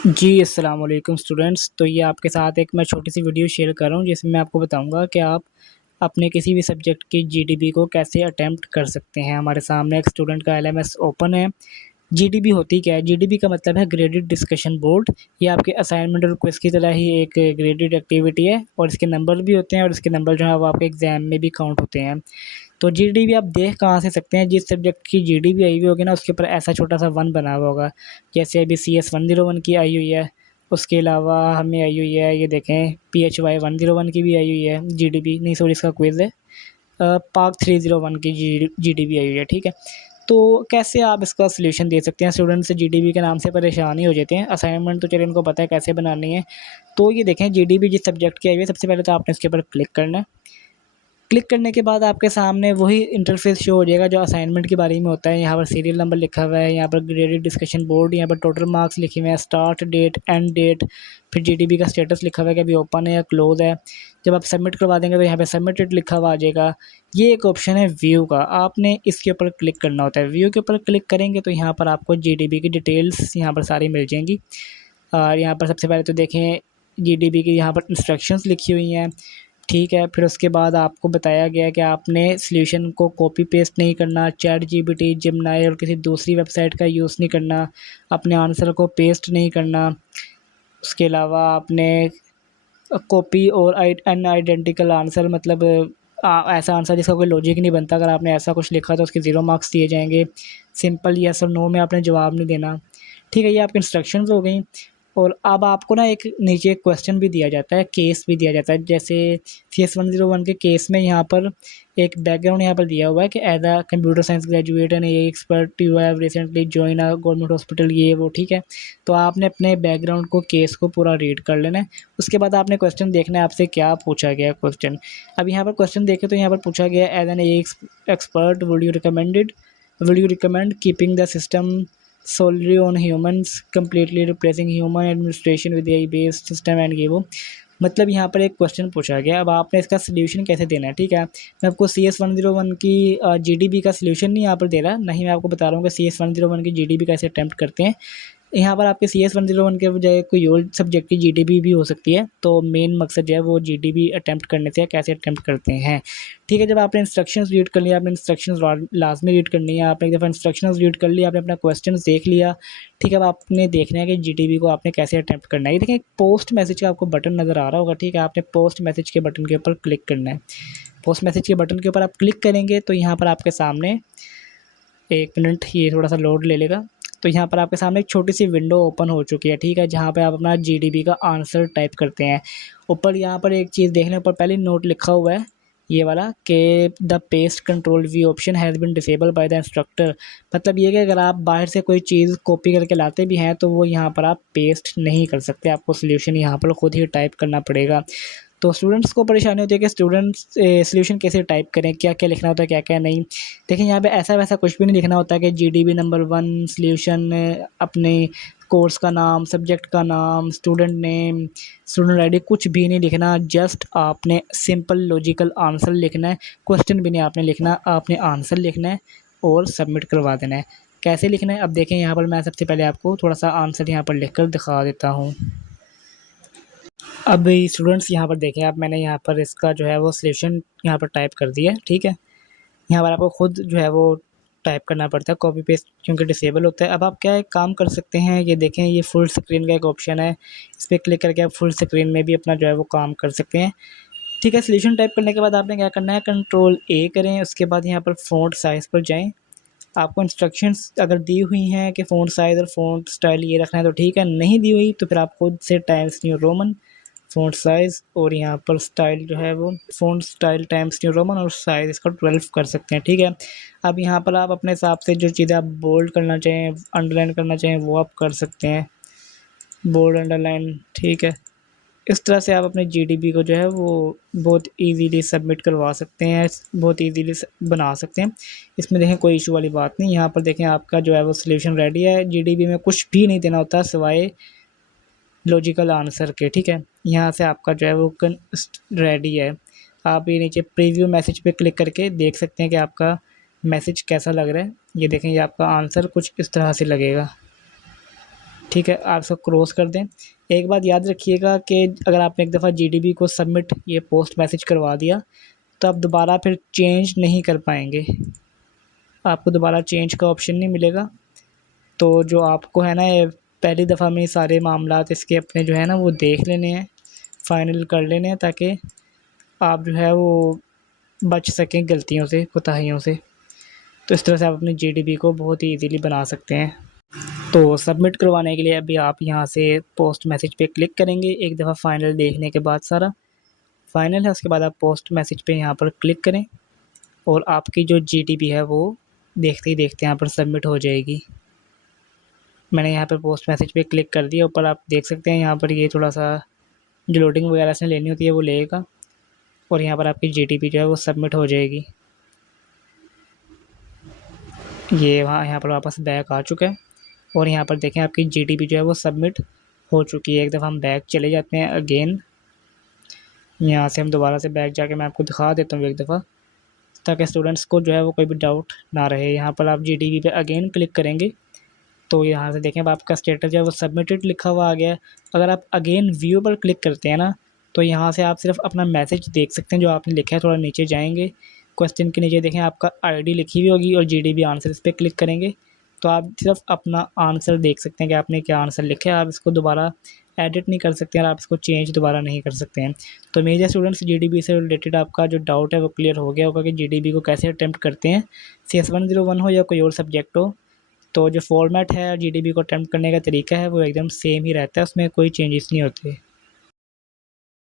जी, अस्सलाम वालेकुम स्टूडेंट्स। तो ये आपके साथ एक मैं छोटी सी वीडियो शेयर कर रहा हूँ जिसमें मैं आपको बताऊँगा कि आप अपने किसी भी सब्जेक्ट की जीडीपी को कैसे अटेम्प्ट कर सकते हैं। हमारे सामने एक स्टूडेंट का एलएमएस ओपन है। जीडीपी होती क्या है? जीडीपी का मतलब है ग्रेडेड डिस्कशन बोर्ड। ये आपके असाइनमेंट और क्विज़ की तरह ही एक ग्रेडेड एक्टिविटी है और इसके नंबर भी होते हैं और इसके नंबर जो है वो आपके एग्ज़ाम में भी काउंट होते हैं। तो जीडीपी आप देख कहाँ से सकते हैं? जिस सब्जेक्ट की जीडीपी आई हुई होगी ना उसके ऊपर ऐसा छोटा-सा 1 बना हुआ होगा। जैसे अभी सीएस 101 की आई हुई है। उसके अलावा हमें आई हुई है, ये देखें, पीएचवाई 101 की भी आई हुई है जीडीपी, नहीं सॉरी इसका क्विज़ है। पाक 301 की जीडीपी आई हुई है, ठीक है। तो कैसे आप इसका सॉल्यूशन दे सकते हैं? स्टूडेंट्स जीडीपी के नाम से परेशान ही हो जाते हैं। असाइनमेंट तो चलिए इनको पता है कैसे बनानी है। तो ये देखें, जीडीपी जिस सब्जेक्ट की आई हुई है, सबसे पहले तो आपने इसके ऊपर क्लिक करना है। क्लिक करने के बाद आपके सामने वही इंटरफेस शो हो जाएगा जो असाइनमेंट के बारे में होता है। यहाँ पर सीरियल नंबर लिखा हुआ है, यहाँ पर ग्रेडेड डिस्कशन बोर्ड, यहाँ पर टोटल मार्क्स लिखे हुए हैं, स्टार्ट डेट, एंड डेट, फिर जीडीपी का स्टेटस लिखा हुआ है कि अभी ओपन है या क्लोज है। जब आप सबमिट करवा देंगे तो यहाँ पे सबमिटेड लिखा हुआ आ जाएगा। ये एक ऑप्शन है व्यू का, आपने इसके ऊपर क्लिक करना होता है। व्यू के ऊपर क्लिक करेंगे तो यहाँ पर आपको जीडीपी की डिटेल्स यहाँ पर सारी मिल जाएंगी। और यहाँ पर सबसे पहले तो देखें, जीडीपी की यहाँ पर इंस्ट्रक्शंस लिखी हुई हैं, ठीक है। फिर उसके बाद आपको बताया गया है कि आपने सॉल्यूशन को कॉपी पेस्ट नहीं करना, चैट जीपीटी, जेमिनी और किसी दूसरी वेबसाइट का यूज़ नहीं करना, अपने आंसर को पेस्ट नहीं करना। उसके अलावा आपने कॉपी और अनआइडेंटिकल आंसर, मतलब ऐसा आंसर जिसका कोई लॉजिक नहीं बनता, अगर आपने ऐसा कुछ लिखा तो उसके 0 मार्क्स दिए जाएंगे। सिंपल येस और नो में आपने जवाब नहीं देना, ठीक है। ये आपकी इंस्ट्रक्शंस हो गई। और अब आपको ना एक नीचे क्वेश्चन भी दिया जाता है, केस भी दिया जाता है। जैसे CS 101 के केस में यहाँ पर एक बैकग्राउंड यहाँ पर दिया हुआ है कि as a computer science graduate and a expert you have recently join a government hospital, ये वो, ठीक है। तो आपने अपने बैकग्राउंड को, केस को पूरा रीड कर लेना है। उसके बाद आपने क्वेश्चन देखना है आपसे क्या पूछा गया क्वेश्चन। अब यहाँ पर क्वेश्चन देखें तो यहाँ पर पूछा गया as an expert would you recommend keeping the system solely on humans, completely replacing human administration with AI based system and ये वो। मतलब यहाँ पर एक क्वेश्चन पूछा गया, अब आपने इसका सल्यूशन कैसे देना है, ठीक है। मैं आपको CS 101 की जीडीपी का सल्यूशन नहीं यहाँ पर दे रहा, नहीं, मैं आपको बता रहा हूँ कि CS 101 की जीडीपी कैसे अटैम्प्ट करते हैं। यहाँ पर आपके CS 101 के बजाय कोई और सब्जेक्ट की जीडीपी भी हो सकती है। तो मेन मकसद जो है वो जीडीपी अटैम्प्ट करने से कैसे अटैम्प्ट करते हैं, ठीक है। जब आपने इंस्ट्रक्शंस रीड कर लिया, आपने इंस्ट्रक्शंस लाजमी रीड करनी है। आपने एक दफ़ा इंस्ट्रक्शंस रीड कर लिया, आपने अपना क्वेश्चन देख लिया, ठीक है। अब आपने देखना है कि जीडीपी को आपने कैसे अटैम्प्ट करना है। ये देखें, एक पोस्ट मैसेज का आपको बटन नज़र आ रहा होगा, ठीक है। आपने पोस्ट मैसेज के बटन के ऊपर क्लिक करना है। पोस्ट मैसेज के बटन के ऊपर आप क्लिक करेंगे तो यहाँ पर आपके सामने, एक मिनट, ये थोड़ा सा लोड ले लेगा। तो यहाँ पर आपके सामने एक छोटी सी विंडो ओपन हो चुकी है, ठीक है, जहाँ पे आप अपना जीडीपी का आंसर टाइप करते हैं। ऊपर यहाँ पर एक चीज़ देखने, ऊपर पहले नोट लिखा हुआ है ये वाला कि the pest control we option has been disable by the instructor. मतलब ये कि अगर आप बाहर से कोई चीज़ कॉपी करके लाते भी हैं तो वो यहाँ पर आप पेस्ट नहीं कर सकते, आपको सोल्यूशन यहाँ पर खुद ही टाइप करना पड़ेगा। तो स्टूडेंट्स को परेशानी होती है कि स्टूडेंट्स सॉल्यूशन कैसे टाइप करें, क्या-क्या लिखना होता है, क्या-क्या नहीं। देखिए, यहाँ पे ऐसा-वैसा कुछ भी नहीं लिखना होता कि जीडीपी नंबर 1 सॉल्यूशन, अपने कोर्स का नाम, सब्जेक्ट का नाम, स्टूडेंट नेम, स्टूडेंट आईडी, कुछ भी नहीं लिखना। जस्ट आपने सिंपल लॉजिकल आंसर लिखना है, क्वेश्चन भी नहीं आपने लिखना, आपने आंसर लिखना है और सबमिट करवा देना है। कैसे लिखना है? अब देखें, यहाँ पर मैं सबसे पहले आपको थोड़ा-सा आंसर यहाँ पर लिख कर दिखा देता हूँ। अब स्टूडेंट्स यहाँ पर देखें, अब मैंने यहाँ पर इसका जो है वो सॉल्यूशन यहाँ पर टाइप कर दिया है, ठीक है। यहाँ पर आपको खुद जो है वो टाइप करना पड़ता है, कॉपी पेस्ट क्योंकि डिसेबल होता है। अब आप क्या एक काम कर सकते हैं, ये देखें, ये फुल स्क्रीन का एक ऑप्शन है, इस पर क्लिक करके आप फुल स्क्रीन में भी अपना जो है वो काम कर सकते हैं, ठीक है। सॉल्यूशन टाइप करने के बाद आपने क्या करना है, कंट्रोल ए करें, उसके बाद यहाँ पर फ़ॉन्ट साइज़ पर जाएँ। आपको इंस्ट्रक्शंस अगर दी हुई हैं कि फ़ॉन्ट साइज़ और फ़ॉन्ट स्टाइल ये रखना है तो ठीक है, नहीं दी हुई तो फिर आप खुद से times new Roman font size और यहाँ पर स्टाइल जो है वो font style times new Roman और साइज़ इसका 12 कर सकते हैं, ठीक है। अब यहाँ पर आप अपने हिसाब से जो चीज़ें आप बोल्ड करना चाहें, अंडरलाइन करना चाहें, वो आप कर सकते हैं, बोल्ड, अंडरलाइन, ठीक है। इस तरह से आप अपने जीडीपी को जो है वो बहुत इजीली सबमिट करवा सकते हैं, बहुत इजीली बना सकते हैं। इसमें देखें, कोई इशू वाली बात नहीं। यहाँ पर देखें, आपका जो है वो सॉल्यूशन रेडी है। जीडीपी में कुछ भी नहीं देना होता सिवाय लॉजिकल आंसर के, ठीक है। यहाँ से आपका जो है वो रेडी है। आप ये नीचे प्रीव्यू मैसेज पे क्लिक करके देख सकते हैं कि आपका मैसेज कैसा लग रहा है। ये देखें, ये आपका आंसर कुछ इस तरह से लगेगा। ठीक है, आप इसको क्रॉस कर दें। एक बात याद रखिएगा कि अगर आपने एक दफ़ा जीडीबी को सबमिट ये पोस्ट मैसेज करवा दिया तो आप दोबारा फिर चेंज नहीं कर पाएंगे, आपको दोबारा चेंज का ऑप्शन नहीं मिलेगा। तो जो आपको है ना, ये पहली दफ़ा में सारे मामलात इसके अपने जो है ना वो देख लेने हैं, फ़ाइनल कर लेने हैं, ताकि आप जो है वो बच सकें गलतियों से, कोताहियों से। तो इस तरह से आप अपनी जीडीबी को बहुत ही ईज़िली बना सकते हैं। तो सबमिट करवाने के लिए अभी आप यहाँ से पोस्ट मैसेज पे क्लिक करेंगे, एक दफ़ा फ़ाइनल देखने के बाद सारा फ़ाइनल है, उसके बाद आप पोस्ट मैसेज पे यहाँ पर क्लिक करें और आपकी जो जीडीबी है वो देखते ही देखते यहाँ पर सबमिट हो जाएगी। मैंने यहाँ पर पोस्ट मैसेज पे क्लिक कर दिया, ऊपर आप देख सकते हैं यहाँ पर ये थोड़ा सा जो लोडिंग वगैरह इसने लेनी होती है वो लेगा और यहाँ पर आपकी जीडीबी जो है वो सबमिट हो जाएगी। ये यहाँ पर वापस बैक आ चुका है और यहाँ पर देखें आपकी जीडीबी जो है वो सबमिट हो चुकी है। एक दफ़ा हम बैक चले जाते हैं अगेन, यहाँ से हम दोबारा से बैक जाके मैं आपको दिखा देता हूँ एक दफ़ा, ताकि स्टूडेंट्स को जो है वो कोई भी डाउट ना रहे। यहाँ पर आप जीडीबी पे अगेन क्लिक करेंगे तो यहाँ से देखें अब आपका स्टेटस जो है वो सबमिटेड लिखा हुआ आ गया है। अगर आप अगेन व्यू पर क्लिक करते हैं ना, तो यहाँ से आप सिर्फ अपना मैसेज देख सकते हैं जो आपने लिखा है। थोड़ा नीचे जाएंगे, क्वेश्चन के नीचे देखें आपका आईडी लिखी हुई होगी और जीडीबी आंसर, इस पर क्लिक करेंगे तो आप सिर्फ अपना आंसर देख सकते हैं कि आपने क्या आंसर लिखा है। आप इसको दोबारा एडिट नहीं कर सकते हैं और आप इसको चेंज दोबारा नहीं कर सकते हैं। तो मेजर स्टूडेंट्स जीडीबी से रिलेटेड आपका जो डाउट है वो क्लियर हो गया होगा कि जीडीबी को कैसे अटैम्प्ट करते हैं, CS101 हो या कोई और सब्जेक्ट हो। तो जो फॉर्मेट है जीडीबी को अटैम्प्ट करने का तरीका है वो एकदम सेम ही रहता है, उसमें कोई चेंजेस नहीं होते।